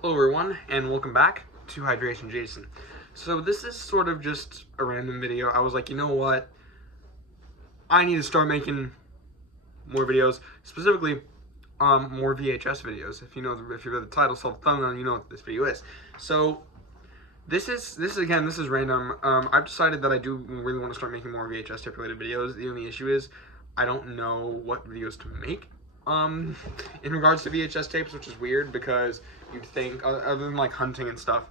Hello everyone, and welcome back to Hydration Jason. So this is sort of just a random video. I was like, you know what? I need to start making more videos, specifically more VHS videos. If you read the title, saw the thumbnail, you know what this video is. So this is random. I've decided that I do really want to start making more VHS tape related videos. The only issue is I don't know what videos to make. In regards to VHS tapes, which is weird because you'd think, other than like hunting and stuff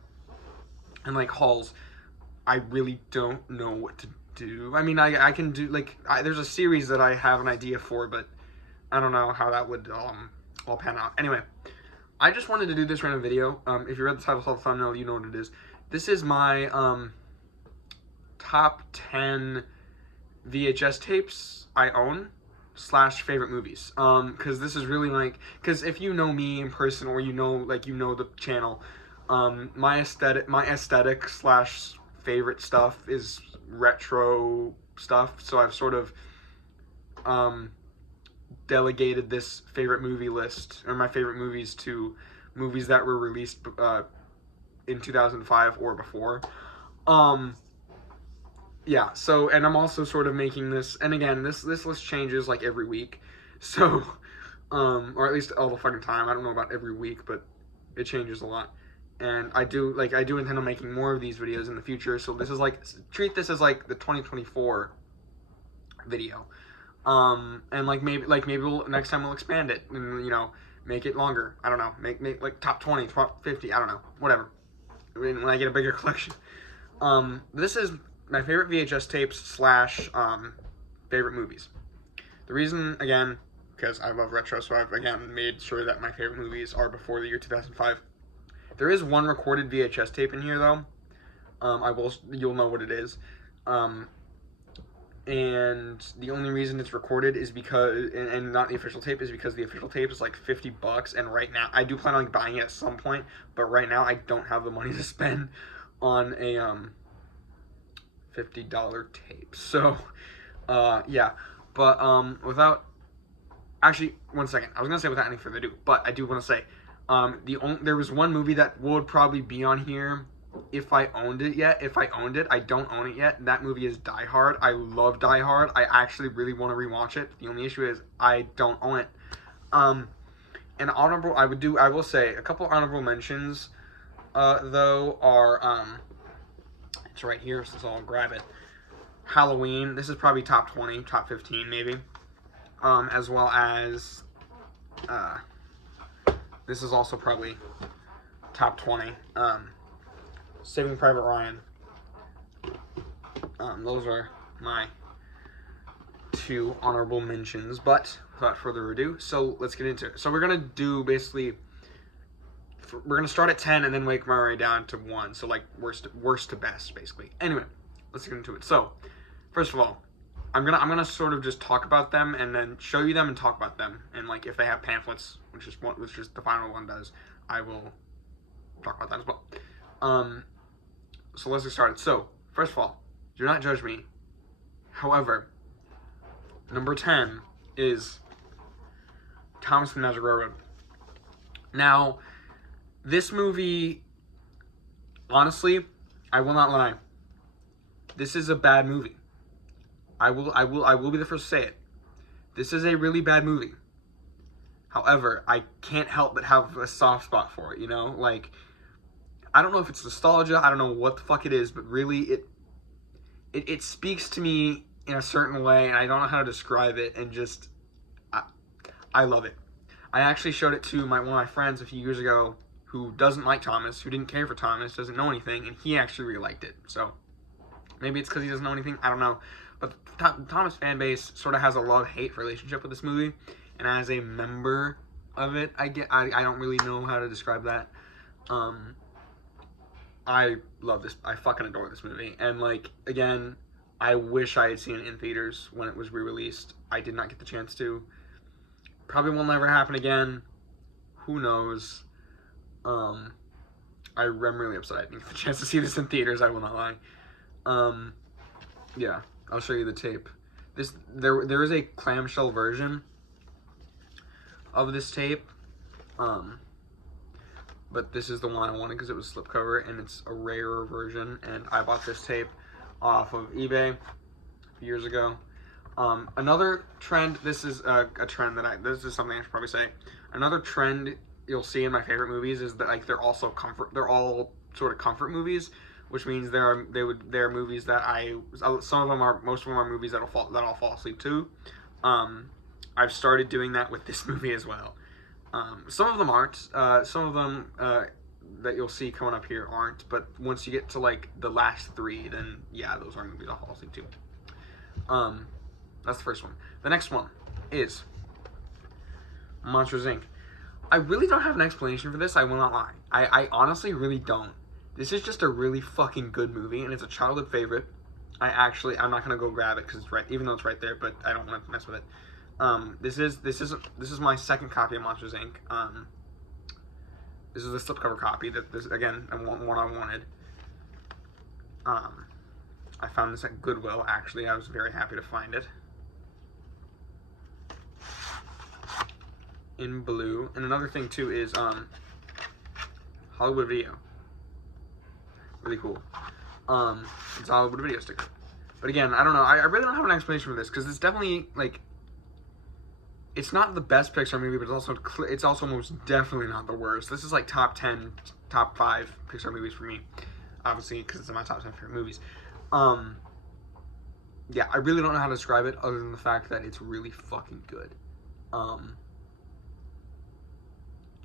and like hauls, I really don't know what to do. I mean, I can do there's a series that I have an idea for, but I don't know how that would all pan out. Anyway, I just wanted to do this random video. If you read the title, saw the thumbnail, you know what it is. This is my top 10 VHS tapes I own / favorite movies, because this is really because if you know me in person, or you know the channel, my aesthetic / favorite stuff is retro stuff. So I've sort of delegated this favorite movie list, or my favorite movies, to movies that were released in 2005 or before. Yeah, so, and I'm also sort of making this, and again, this list changes like every week, so, or at least all the fucking time. I don't know about every week, but it changes a lot, and I do intend on making more of these videos in the future, so this is treat this as like the 2024 video, and maybe next time we'll expand it, and, make it longer. I don't know, make like top 20, top 50, I don't know, whatever, when I get a bigger collection. This is my favorite VHS tapes / favorite movies. The reason, again, because I love retro, so I've, again, made sure that my favorite movies are before the year 2005. There is one recorded VHS tape in here, though. You'll know what it is. And the only reason it's recorded is because, and not the official tape, is because the official tape is like $50, and right now, I do plan on buying it at some point, but right now I don't have the money to spend on a, $50 tape. So, yeah. But, actually, one second. I was going to say without any further ado, but I do want to say, there was one movie that would probably be on here if I owned it yet. If I owned it, I don't own it yet. That movie is Die Hard. I love Die Hard. I actually really want to rewatch it. The only issue is I don't own it. And I will say, a couple honorable mentions, though, are, it's right here, so I'll grab it. Halloween. This is probably top 20, top 15 maybe. As well as this is also probably top 20. Saving Private Ryan. Those are my two honorable mentions. But without further ado, so let's get into it. So we're gonna do basically. We're gonna start at 10 and then make my way down to 1. So like worst to best, basically. Anyway, let's get into it. So, first of all, I'm gonna sort of just talk about them and then show you them and talk about them. And like if they have pamphlets, which is the final one does, I will talk about that as well. So let's get started. So first of all, do not judge me. However, number 10 is Thomas the Magic Railroad. Now, this movie, honestly, I will not lie. This is a bad movie. I will be the first to say it. This is a really bad movie. However, I can't help but have a soft spot for it, Like, I don't know if it's nostalgia, I don't know what the fuck it is, but really it speaks to me in a certain way, and I don't know how to describe it, and just, I love it. I actually showed it to one of my friends a few years ago, who doesn't like Thomas, who didn't care for Thomas, doesn't know anything, and he actually really liked it. So maybe it's because he doesn't know anything, I don't know. But the Thomas fan base sort of has a love-hate relationship with this movie, and as a member of it, I don't really know how to describe that. I love this. I fucking adore this movie, and like, again, I wish I had seen it in theaters when it was re-released. I did not get the chance to. Probably will never happen again. Who knows? I'm really upset I didn't get the chance to see this in theaters, I will not lie. Yeah, I'll show you the tape. There is a clamshell version of this tape. But but this is the one I wanted because it was slipcover and it's a rarer version. And I bought this tape off of eBay years ago. Another trend, this is a trend that this is something I should probably say. Another trend you'll see in my favorite movies is that like they're all sort of comfort movies, which means they're movies that most of them are movies that I'll fall asleep to. I've started doing that with this movie as well. Some of them aren't. Some of them that you'll see coming up here aren't. But once you get to like the last three, then yeah, those are movies I'll fall asleep to. That's the first one. The next one is Monsters Inc. I really don't have an explanation for this. I will not lie. I honestly really don't. This is just a really fucking good movie, and it's a childhood favorite. I'm not gonna go grab it because it's right, even though it's right there. But I don't want to mess with it. This is my second copy of Monsters Inc. This is a slipcover copy. Again, one I wanted. I found this at Goodwill. Actually, I was very happy to find it in blue. And another thing too is Hollywood Video. Really cool. It's a Hollywood Video sticker. But again, I don't know. I really don't have an explanation for this because it's definitely like, it's not the best Pixar movie, but it's also most definitely not the worst. This is like top 10, top 5 Pixar movies for me, obviously because it's in my top 10 favorite movies. Yeah, I really don't know how to describe it other than the fact that it's really fucking good.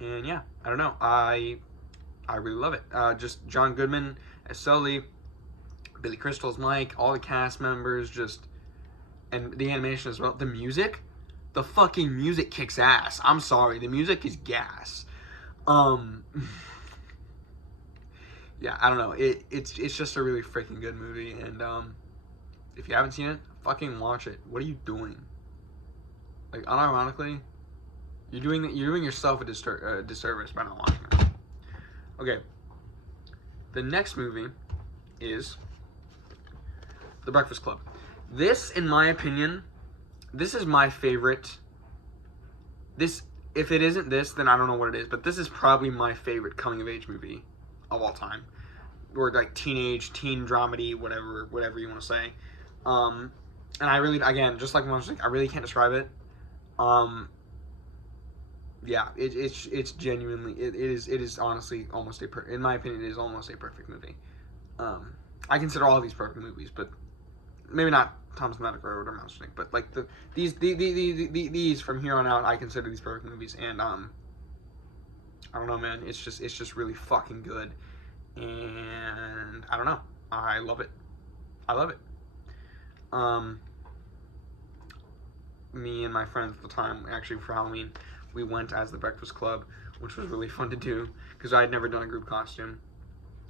And yeah, I don't know. I really love it. Just John Goodman as Sully, Billy Crystal as Mike, all the cast members, and the animation as well. The music, the fucking music kicks ass. I'm sorry, the music is gas. Yeah, I don't know. It's just a really freaking good movie, and if you haven't seen it, fucking watch it. What are you doing? Like, unironically, you're doing yourself a disservice by not watching it. Okay. The next movie is The Breakfast Club. This, in my opinion, this is my favorite. If it isn't this, then I don't know what it is. But this is probably my favorite coming-of-age movie of all time, or like teen dramedy, whatever you want to say. And I really, again, just like Monsters Inc., I really can't describe it. Yeah, it's genuinely, it is honestly almost in my opinion, it is almost a perfect movie. I consider all of these perfect movies, but maybe not Thomas the Magic Railroad or Monsters Inc., but like these from here on out, I consider these perfect movies, and I don't know, man, it's just really fucking good, and I don't know, I love it. Me and my friends at the time, actually for Halloween, we went as the Breakfast Club, which was really fun to do because I had never done a group costume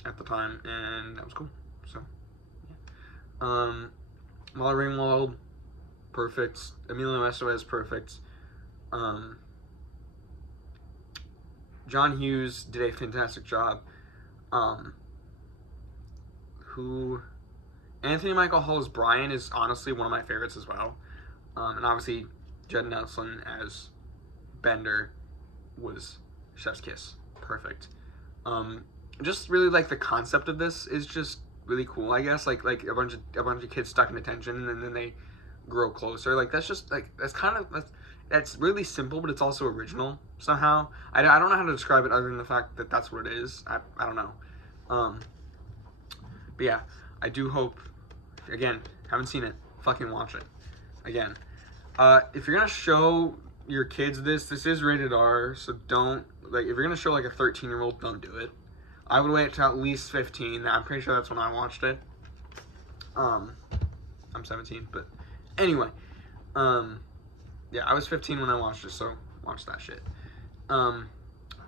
at the time, and that was cool. So, yeah. Molly Ringwald, perfect. Emilio Estevez, perfect. John Hughes did a fantastic job. Anthony Michael Hall's Brian is honestly one of my favorites as well. And obviously, Judd Nelson as Bender was chef's kiss. Perfect. Just really like the concept of this is just really cool, I guess. Like a bunch of kids stuck in detention and then they grow closer. Like that's really simple, but it's also original somehow. I don't know how to describe it other than the fact that that's what it is. I don't know. But yeah, I do hope, again, haven't seen it, fucking watch it. Again, if you're gonna show your kids this is rated R, so don't, like, if you're gonna show like a 13-year-old, don't do it. I would wait till at least 15. I'm pretty sure that's when I watched it. I'm 17, but anyway, yeah, I was 15 when I watched it, so watch that shit.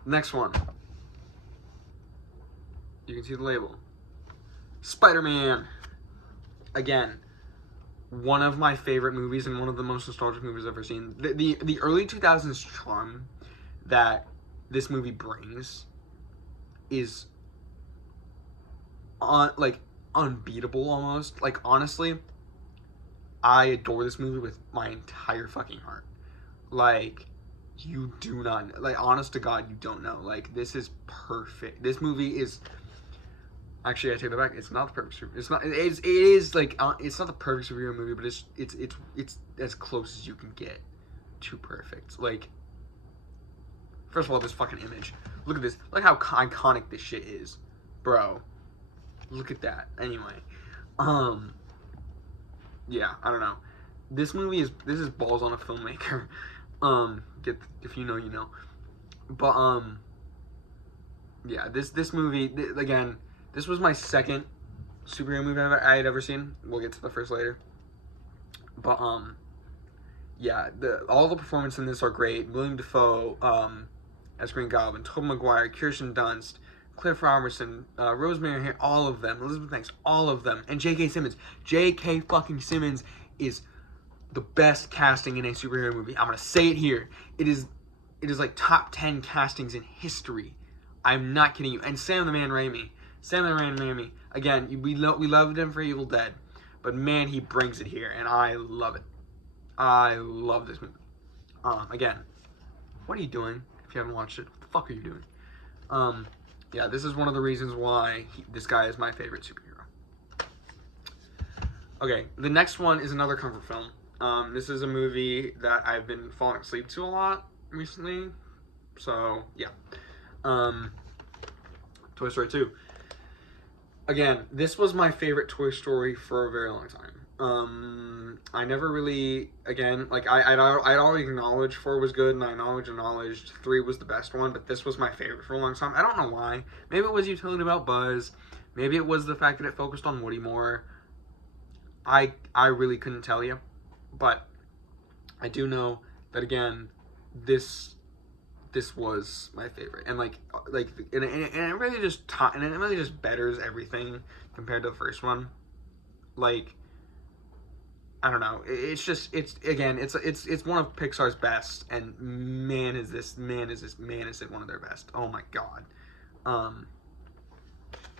Next one. You can see the label. Spider-Man. Again, one of my favorite movies and one of the most nostalgic movies I've ever seen. The early 2000s charm that this movie brings is unbeatable almost. Like, honestly, I adore this movie with my entire fucking heart. Like, You do not, like, honest to God, you don't know. Like, this is perfect. This movie is, actually, I take that back. It's not the perfect super. It's not. It is like. It's not the perfect superhero movie, but it's as close as you can get to perfect. Like, first of all, this fucking image. Look at this. Look how iconic this shit is, bro. Look at that. Anyway, yeah, I don't know. This is balls on a filmmaker. If you know, you know. But yeah, this movie again. This was my second superhero movie I had ever seen. We'll get to the first later. But yeah, all the performances in this are great. William Dafoe as Green Goblin, Tobey Maguire, Kirsten Dunst, Cliff Robertson, Rosemary Harris, all of them, Elizabeth Banks, all of them, and J.K. Simmons. J.K. fucking Simmons is the best casting in a superhero movie. I'm gonna say it here. It is like top 10 castings in history. I'm not kidding you. And Sam the Man Raimi. Again, we loved him for Evil Dead, but man, he brings it here, and I love it. I love this movie. Again, what are you doing? If you haven't watched it, what the fuck are you doing? Yeah, this is one of the reasons why this guy is my favorite superhero. Okay, the next one is another comfort film. This is a movie that I've been falling asleep to a lot recently. So, yeah. Toy Story 2. Again, this was my favorite Toy Story for a very long time. I never really, again, like, I'd already acknowledged 4 was good, and I acknowledged 3 was the best one, but this was my favorite for a long time. I don't know why. Maybe it was you telling about Buzz. Maybe it was the fact that it focused on Woody more. I really couldn't tell you. But I do know that, again, this was my favorite, and and it really just betters everything compared to the first one. Like, I don't know, it's one of Pixar's best, and man is it one of their best. Oh my god.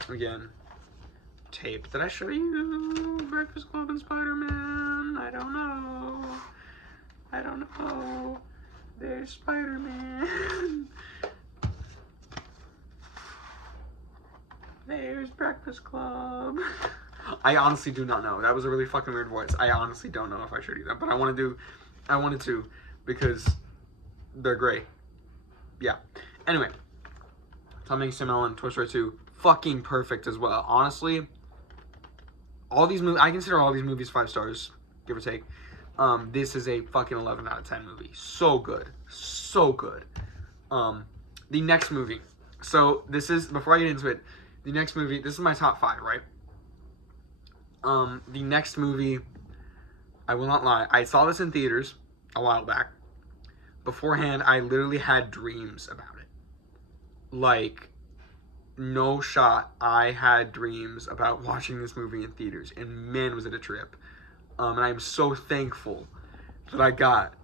Again, tape. Did I show you Breakfast Club and Spider-Man? I don't know. There's Spider-Man. There's Breakfast Club. I honestly do not know. That was a really fucking weird voice. I honestly don't know if I showed you that, but I wanted to because they're great. Yeah. Anyway, Tom Hanks, Tim Allen, Toy Story 2, fucking perfect as well. Honestly, all these movies, I consider all these movies 5 stars, give or take. This is a fucking 11 out of 10 movie. So good. So good. The next movie. So this is, before I get into it, the next movie, this is my top 5, right? The next movie, I will not lie, I saw this in theaters a while back. Beforehand, I literally had dreams about it. Like, no shot, I had dreams about watching this movie in theaters, and man, was it a trip. And I'm so thankful that I got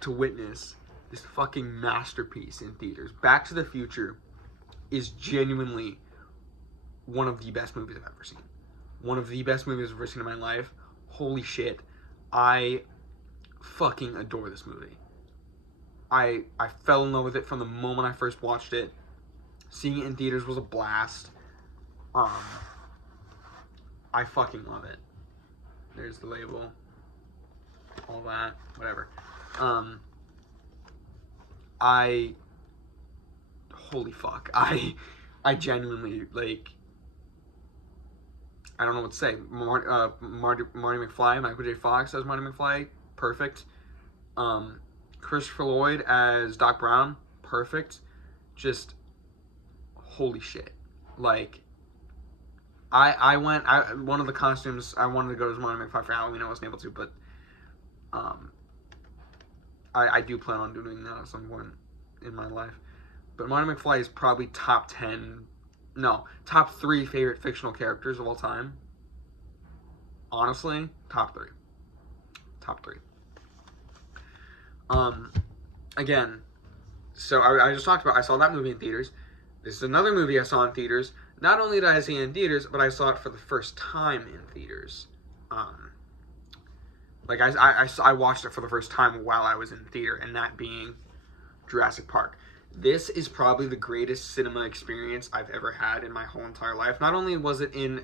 to witness this fucking masterpiece in theaters. Back to the Future is genuinely one of the best movies I've ever seen. One of the best movies I've ever seen in my life. Holy shit. I fucking adore this movie. I fell in love with it from the moment I first watched it. Seeing it in theaters was a blast. I fucking love it. There's the label. All that. Whatever. Holy fuck. I genuinely, like, I don't know what to say. Marty McFly, Michael J. Fox as Marty McFly, perfect. Christopher Lloyd as Doc Brown, perfect. Just, holy shit. Like, one of the costumes I wanted to go as Marty McFly for Halloween. I wasn't able to, but I do plan on doing that at some point in my life. But Marty McFly is probably top 3 favorite fictional characters of all time. Honestly, top 3. Again, so I just talked about, I saw that movie in theaters. This is another movie I saw in theaters. Not only did I see it in theaters, but I saw it for the first time in theaters. Like, I watched it for the first time while I was in theater, and that being Jurassic Park. This is probably the greatest cinema experience I've ever had in my whole entire life. Not only was it in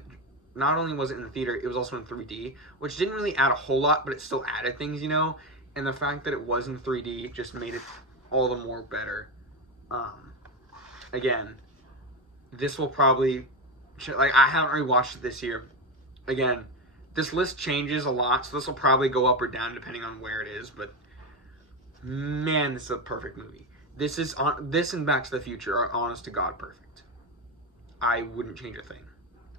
the theater, it was also in 3D, which didn't really add a whole lot, but it still added things, you know. And the fact that it was in 3D just made it all the more better. Again, this will probably, like, I haven't rewatched it this year. Again, this list changes a lot, so this will probably go up or down depending on where it is. But man, this is a perfect movie. This and Back to the Future are honest to God perfect. I wouldn't change a thing.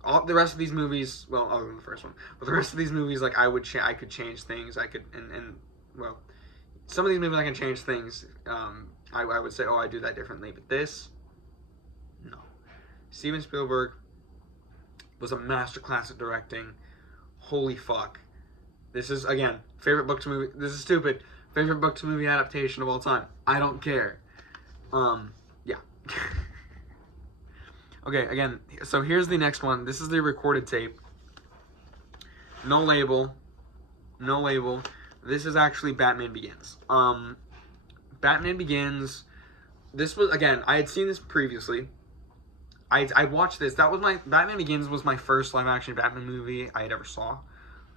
All the rest of these movies, well, other than the first one, but the rest of these movies, like, I could change things. I could, and well, some of these movies I can change things. I would say, oh, I do that differently. But this, no. Steven Spielberg was a masterclass at directing. Holy fuck. This is, again, favorite book to movie. This is stupid. Favorite book to movie adaptation of all time. I don't care. Yeah. Okay, again, so here's the next one. This is the recorded tape. No label. No label. This is actually Batman Begins. Batman Begins. This was, again, I had seen this previously. I watched this. That was Batman Begins was my first live action Batman movie I had ever saw.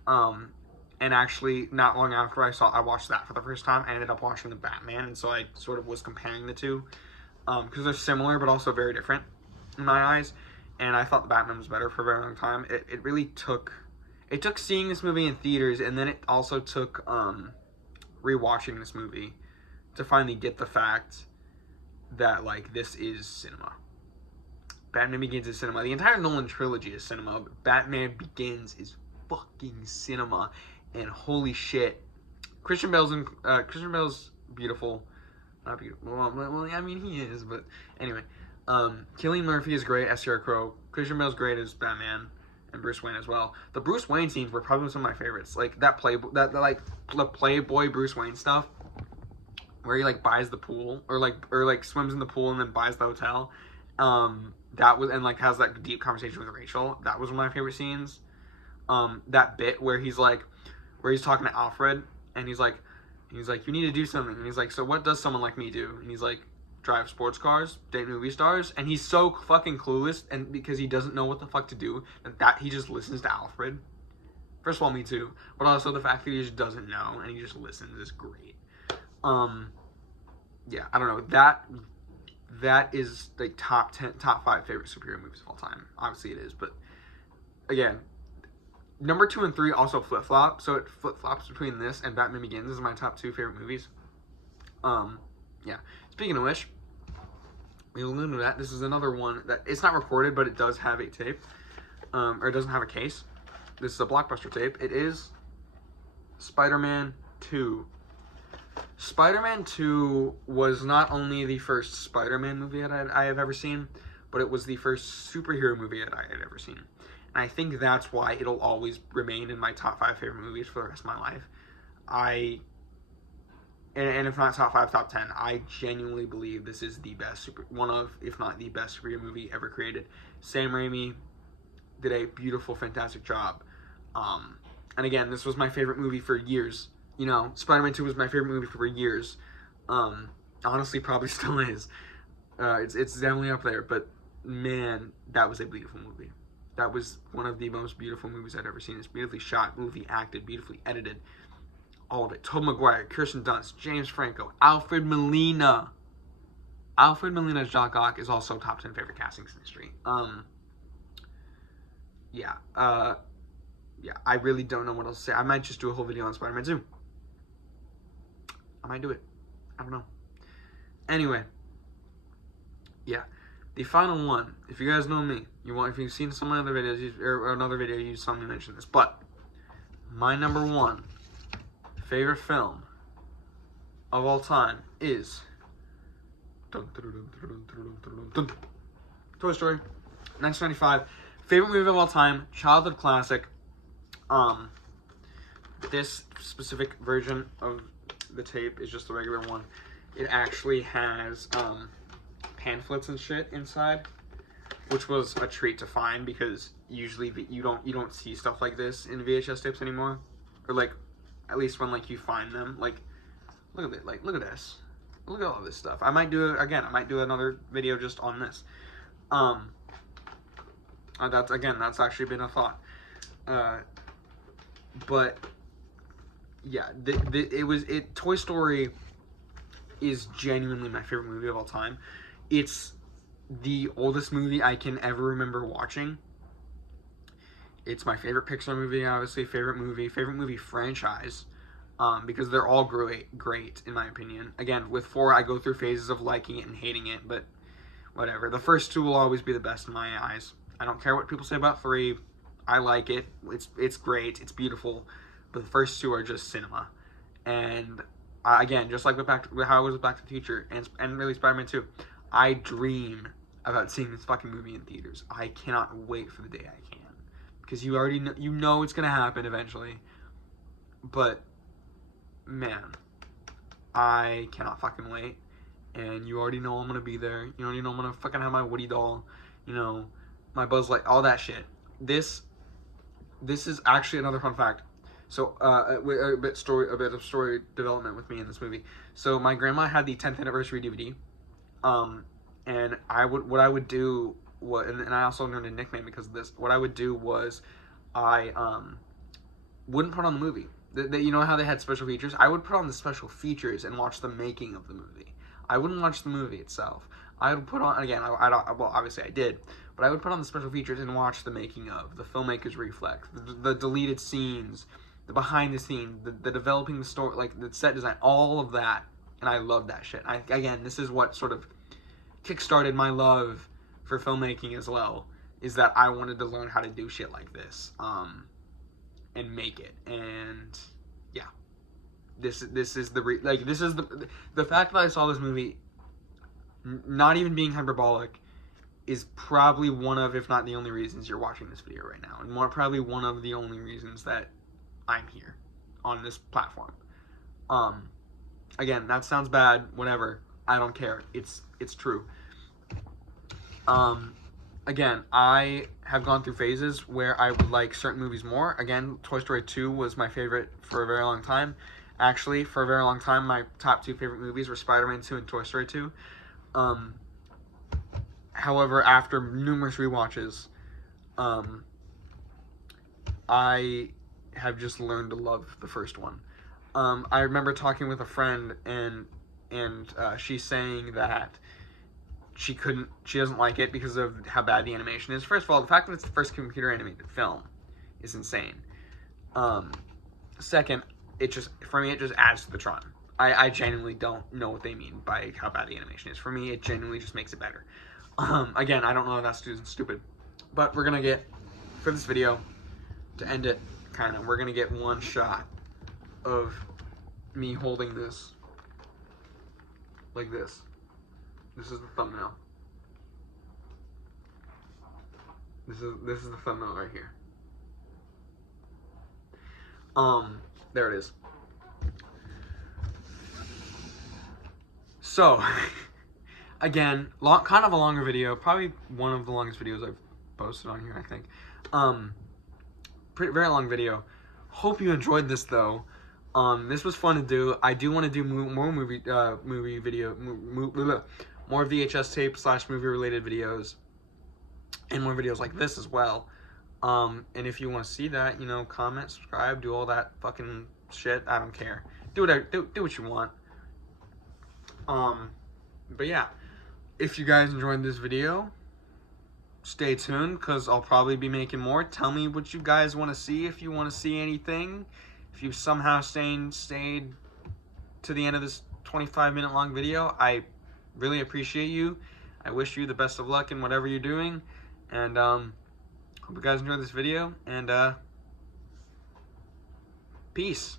And actually, not long after I watched that for the first time, I ended up watching the Batman, and so I sort of was comparing the two. Because they're similar, but also very different in my eyes. And I thought the Batman was better for a very long time. It really took... It took seeing this movie in theaters, and then it also took rewatching this movie to finally get the fact that, like, this is cinema. Batman Begins is cinema. The entire Nolan trilogy is cinema, but Batman Begins is fucking cinema. And holy shit, Christian Bale's beautiful. Not beautiful. Well, I mean, he is, but anyway. Cillian Murphy is great as Scarecrow. Christian Bale's great as Batman, and Bruce Wayne as well. The Bruce Wayne scenes were probably some of my favorites. Like the Playboy Bruce Wayne stuff, where he like buys the pool or swims in the pool and then buys the hotel. That was, and like has that deep conversation with Rachel. That was one of my favorite scenes. That bit where he's talking to Alfred, and he's like, you need to do something. And he's like, so what does someone like me do? And he's like, drive sports cars, date movie stars. And he's so fucking clueless, and because he doesn't know what the fuck to do, that he just listens to Alfred. First of all, me too. But also the fact that he just doesn't know, and he just listens is great. Yeah, I don't know. That is the top 5 favorite superhero movies of all time. Obviously it is, but again, number 2 and 3 also flip-flop, so it flip-flops between this and Batman Begins as my top 2 favorite movies. Yeah. Speaking of which, we will do that. This is another one that, it's not recorded, but it does have a tape, or it doesn't have a case. This is a Blockbuster tape. It is Spider-Man 2. Spider-Man 2 was not only the first Spider-Man movie that I have ever seen, but it was the first superhero movie that I had ever seen. And I think that's why it'll always remain in my top 5 favorite movies for the rest of my life. And if not top 5, top 10, I genuinely believe this is the best, one of, if not the best superhero movie ever created. Sam Raimi did a beautiful, fantastic job. And again, this was my favorite movie for years. You know, Spider-Man 2 was my favorite movie for years. Honestly, probably still is. It's definitely up there, but man, that was a beautiful movie. That was one of the most beautiful movies I'd ever seen. It's beautifully shot, beautifully acted, beautifully edited. All of it. Tobey Maguire, Kirsten Dunst, James Franco, Alfred Molina. Alfred Molina as Doc Ock is also top 10 favorite castings in history. Yeah, I really don't know what else to say. I might just do a whole video on Spider-Man 2. I might do it. I don't know. Anyway, yeah, the final one. If you guys know me, if you've seen some of my other videos or another video, you saw me mention this. But my number 1 favorite film of all time is Toy Story, 1995. Favorite movie of all time, childhood classic. This specific version of the tape is just the regular one. It actually has pamphlets and shit inside, which was a treat to find because usually you don't see stuff like this in VHS tapes anymore, or like at least when like you find them. Like look at it, look at this. look at all this stuff. I might do it again. I might do another video just on this. That's actually been a thought. But yeah, Toy Story is genuinely my favorite movie of all time. It's the oldest movie I can ever remember watching. It's my favorite Pixar movie, obviously, favorite movie franchise, because they're all great in my opinion. Again, with 4, I go through phases of liking it and hating it, but whatever. The first 2 will always be the best in my eyes. I don't care what people say about 3. I like it. It's great. It's beautiful. But the first 2 are just cinema. And again, just like how I was with Back to the Future and really Spider-Man 2, I dream about seeing this fucking movie in theaters. I cannot wait for the day I can, because you already know it's gonna happen eventually. But man, I cannot fucking wait. And you already know I'm gonna be there. You already know I'm gonna fucking have my Woody doll, you know, my Buzz Light, all that shit. This is actually another fun fact. So a bit of story development with me in this movie. So my grandma had the 10th anniversary DVD, and what I would do, and I also learned a nickname because of this. What I would do was I wouldn't put on the movie. You know how they had special features? I would put on the special features and watch the making of the movie. I wouldn't watch the movie itself. I would put on, again, well, obviously I did, but I would put on the special features and watch the making of, the filmmaker's reflex, the deleted scenes, the behind the scenes, the developing the story, like the set design, all of that. And I love that shit. Again, this is what sort of kickstarted my love for filmmaking as well, is that I wanted to learn how to do shit like this, and make it. And yeah, this is the fact that I saw this movie, not even being hyperbolic, is probably one of, if not the only reasons you're watching this video right now, and probably one of the only reasons that I'm here on this platform. Again, that sounds bad, whatever, I don't care, it's true. Again, I have gone through phases where I would like certain movies more. Again, Toy Story 2 was my favorite for a very long time. Actually, for a very long time, my top 2 favorite movies were Spider-Man 2 and Toy Story 2. However, after numerous rewatches, I have just learned to love the first one. I remember talking with a friend, and she's saying that she doesn't like it because of how bad the animation is. First of all, the fact that it's the first computer animated film is insane. Second, for me, it just adds to the charm. I genuinely don't know what they mean by how bad the animation is. For me, it genuinely just makes it better. Again, I don't know if that's stupid, but we're gonna get, for this video, to end it, we're gonna get one shot of me holding this like this. This is the thumbnail. This is the thumbnail right here. There it is. So, again, kind of a longer video, probably one of the longest videos I've posted on here, I think. Very long video. Hope you enjoyed this though. This was fun to do. I do want to do more more VHS tape / movie related videos, and more videos like this as well. And if you want to see that, you know, comment, subscribe, do all that fucking shit. I don't care. Do what you want. But yeah, if you guys enjoyed this video, stay tuned, because I'll probably be making more. Tell me what you guys want to see, if you want to see anything. If you somehow stayed to the end of this 25-minute long video, I really appreciate you. I wish you the best of luck in whatever you're doing. And hope you guys enjoyed this video. And peace.